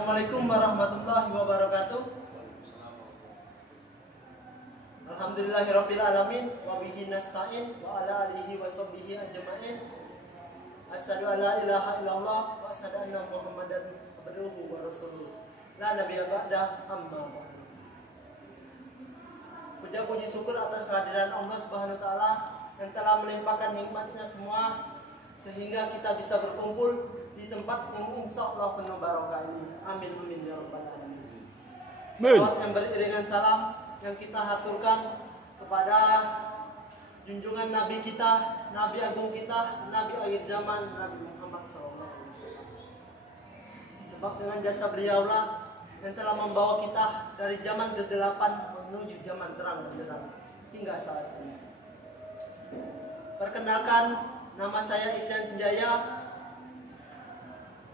Assalamualaikum warahmatullahi wabarakatuh. Alhamdulillahirabbil alamin wa bihi nasta'in wa ala alihi wa sahbihi ajma'in. Asyhadu an la ilaha illallah wa asyhadu anna Muhammadan abduhu wa rasuluh. La nabiyya ba'da, amma ba'du. Puja puji syukur atas kehadiran Allah Subhanahu wa taala yang telah melimpahkan nikmatnya semua sehingga kita bisa berkumpul di tempat yang insya Allah penuh barokah ini. Amin amin ya rabbal alamin. Salawat yang beriringan salam yang kita haturkan kepada junjungan Nabi kita, Nabi agung kita, Nabi akhir zaman, Nabi Muhammad SAW. Sebab dengan jasa beliaulah yang telah membawa kita dari zaman kegelapan menuju zaman terang benderang hingga saat ini. Perkenalkan, nama saya Ican Senjaya,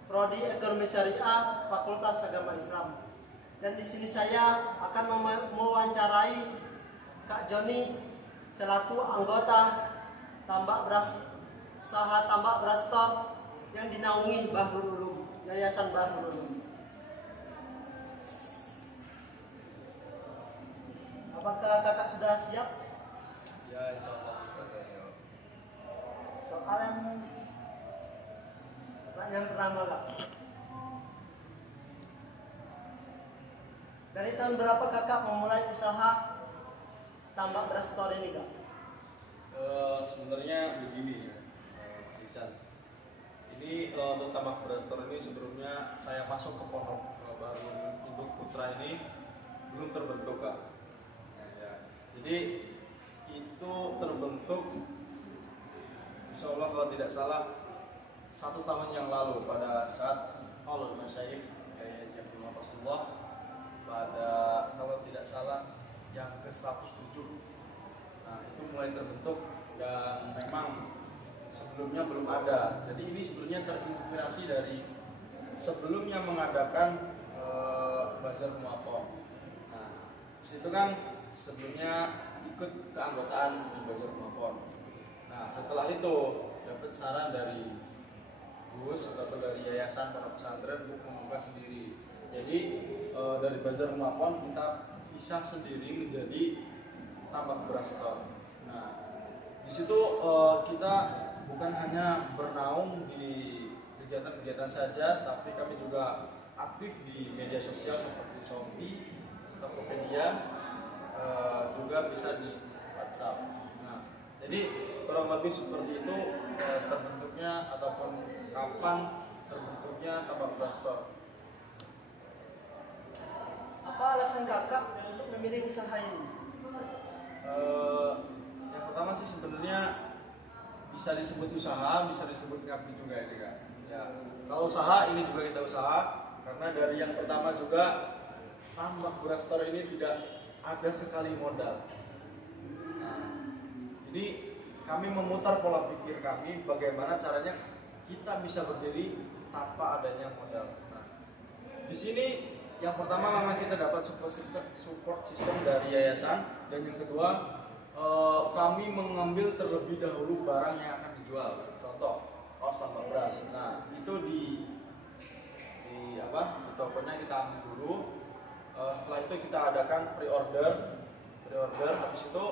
Prodi Ekonomi Syariah, Fakultas Agama Islam. Dan di sini saya akan mewawancarai Kak Joni selaku anggota usaha tambak beras store yang dinaungi Bahrul Ulum, Yayasan Bahrul Ulum. Apakah kakak sudah siap? Ya, insya Allah bisa saya. Soalan yang pertama, Kak. Dari tahun berapa kakak memulai usaha tambak beras store ini, Kak? Sebenarnya begini ya, Ican. Ini untuk tambak beras store ini sebelumnya saya masuk ke pondok baru induk putra ini belum terbentuk, Kak. Ya. Jadi itu terbentuk, insya Allah kalau tidak salah 1 tahun yang lalu pada saat Maulid Masyaikh Kiai Haji Abdul Rasulullah pada kalau tidak salah yang ke-107. Nah, itu mulai terbentuk dan memang sebelumnya belum ada. Jadi ini sebenarnya terinspirasi dari sebelumnya mengadakan bazar muapon. Nah, disitu kan sebelumnya ikut keanggotaan di bazar muapon. Nah, setelah itu dapat saran dari Gus atau dari yayasan pondok pesantren untuk membuka sendiri. Jadi dari bazar muapon kita pisah sendiri menjadi tambak beras store. Nah, di situ kita bukan hanya bernaung di kegiatan-kegiatan saja, tapi kami juga aktif di media sosial seperti Shopee, Tokopedia, juga bisa di WhatsApp. Nah, jadi kurang lebih seperti itu terbentuknya ataupun kapan terbentuknya tambak beras store. Apa alasan kakak untuk memilih usaha ini? Yang pertama sih sebenarnya bisa disebut usaha, bisa disebut ngabdi juga ini, Kak. Ya, kalau usaha ini juga kita usaha karena dari yang pertama juga tambak beras store ini tidak ada sekali modal. Nah, jadi kami memutar pola pikir kami bagaimana caranya kita bisa berdiri tanpa adanya modal. Nah, di sini yang pertama memang kita dapat support system dari yayasan, dan yang kedua kami mengambil terlebih dahulu barang yang akan dijual. Contoh kaos tambak beras. Nah, itu di tokonya kita ambil dulu. Setelah itu kita adakan pre-order. Habis itu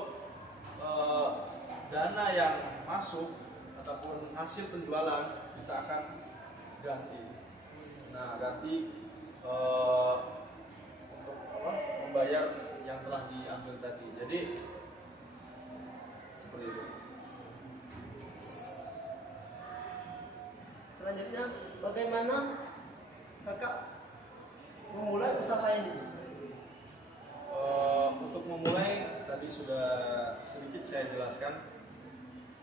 dana yang masuk ataupun hasil penjualan kita akan ganti. Nah, ganti untuk membayar yang telah diambil tadi. Jadi seperti itu. Selanjutnya, bagaimana kakak memulai usaha ini? Untuk memulai tadi sudah sedikit saya jelaskan.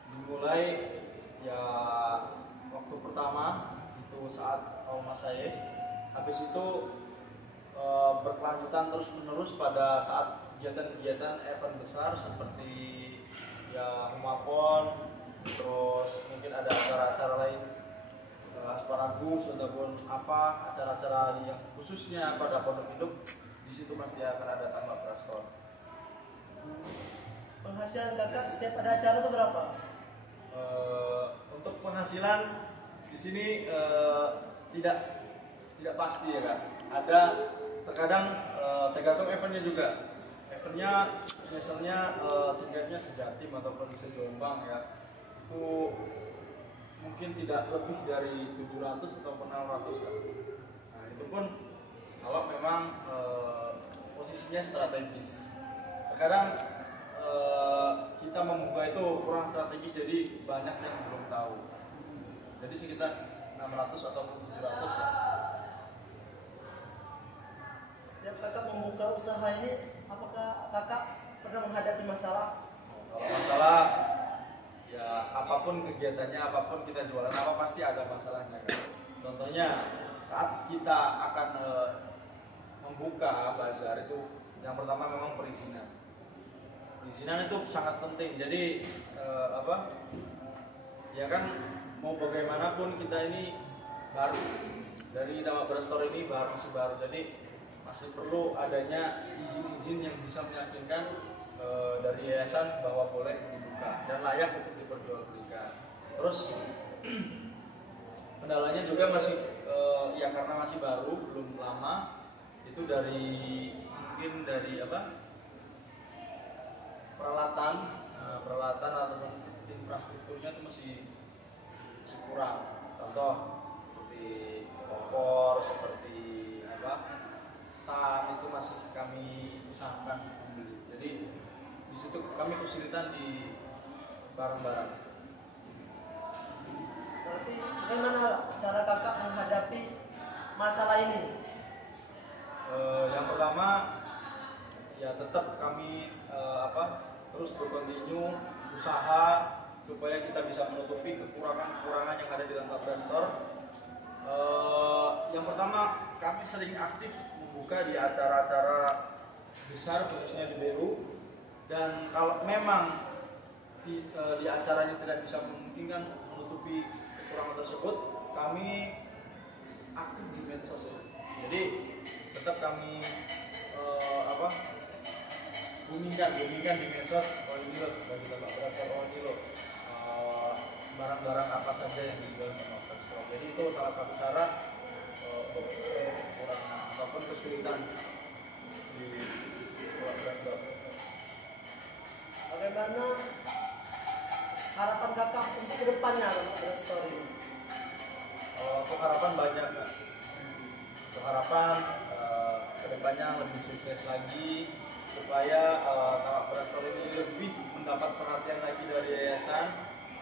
Dimulai ya waktu pertama itu saat masyaikh. Habis itu berkelanjutan terus menerus pada saat kegiatan-kegiatan event besar seperti ya Humapon, terus mungkin ada acara-acara lain, asparagus ataupun apa acara-acara yang khususnya pada pondok induk. Di situ pasti akan ada tambak beras store. Penghasilan kakak setiap ada acara itu berapa? Untuk penghasilan di sini tidak tidak pasti ya kan. Ada terkadang tergantung eventnya juga. Eventnya misalnya tingkatnya sejatim ataupun sejombang ya, itu mungkin tidak lebih dari 700 ataupun 600 kan. Nah itu pun kalau memang posisinya strategis. Terkadang kita membuka itu kurang strategis, jadi banyak yang belum tahu. Jadi sekitar 600 ataupun 700 ya. Setiap kakak membuka usaha ini, apakah kakak pernah menghadapi masalah? Kalau masalah ya apapun kegiatannya, apapun kita jualan apa pasti ada masalahnya kan. Contohnya saat kita akan membuka bazar itu yang pertama memang perizinan. Perizinan itu sangat penting. Jadi ya kan mau bagaimanapun kita ini baru dari Tamak Beras Store ini masih baru. Jadi masih perlu adanya izin-izin yang bisa meyakinkan dari yayasan bahwa boleh dibuka dan layak untuk diperjualbelikan. Terus kendalanya juga masih ya karena masih baru, belum lama, itu mungkin dari peralatan ataupun infrastrukturnya itu masih kurang. Contoh seperti kompor, seperti stand itu masih kami usahakan membeli. Jadi di situ kami kesulitan di barang-barang. Berarti bagaimana cara kakak menghadapi masalah ini? Yang pertama ya tetap kami terus berkontinu usaha supaya kita bisa menutupi kekurangan-kekurangan yang ada di Tamak Beras Store. Yang pertama kami sering aktif membuka di acara-acara besar khususnya di Beru, dan kalau memang di acara ini tidak bisa memungkinkan menutupi kekurangan tersebut, kami aktif di medsos. Jadi tetap kami boomingkan di medsos. Oh ini loh bagi Tamak Beras Store, oh ini loh barang-barang apa saja yang dijual di Tamak Beras Store. Jadi itu salah satu cara untuk kekurangan ataupun kesulitan di Tamak Beras Store. Bagaimana harapan kakak untuk kedepannya Tamak Beras Store ini? Untuk harapan banyak kan. Untuk harapan kedepannya lebih sukses lagi, supaya Tamak Beras Store ini lebih mendapat perhatian lagi dari yayasan,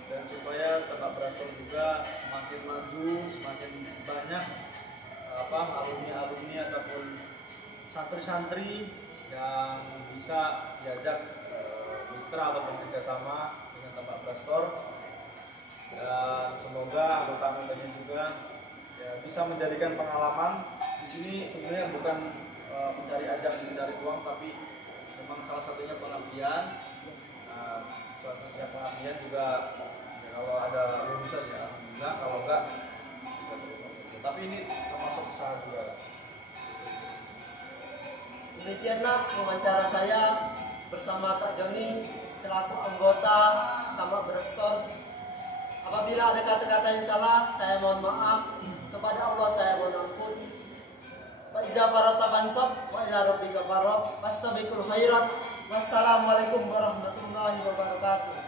dan supaya Tamak Beras Store juga semakin maju, semakin banyak alumni ataupun santri-santri yang bisa diajak mitra ataupun kerjasama dengan Tamak Beras Store, dan semoga anggota-anggotanya juga ya, bisa menjadikan pengalaman. Di sini sebenarnya bukan mencari uang, tapi memang salah satunya pengabdian. Salah satunya pengabdian juga ya, kalau ada lulusan ya alhamdulillah, kalau enggak juga terima. Tapi ini termasuk usaha juga. Demikianlah wawancara saya bersama Kak Joni selaku anggota Tamak Beras Store. Apabila ada kata-kata yang salah, saya mohon maaf. Kepada Allah saya mohon ampun. Wa iza farata fansab wa ila rabbika farghab. Fastabiqul khairat. Wassalamualaikum warahmatullahi wabarakatuh.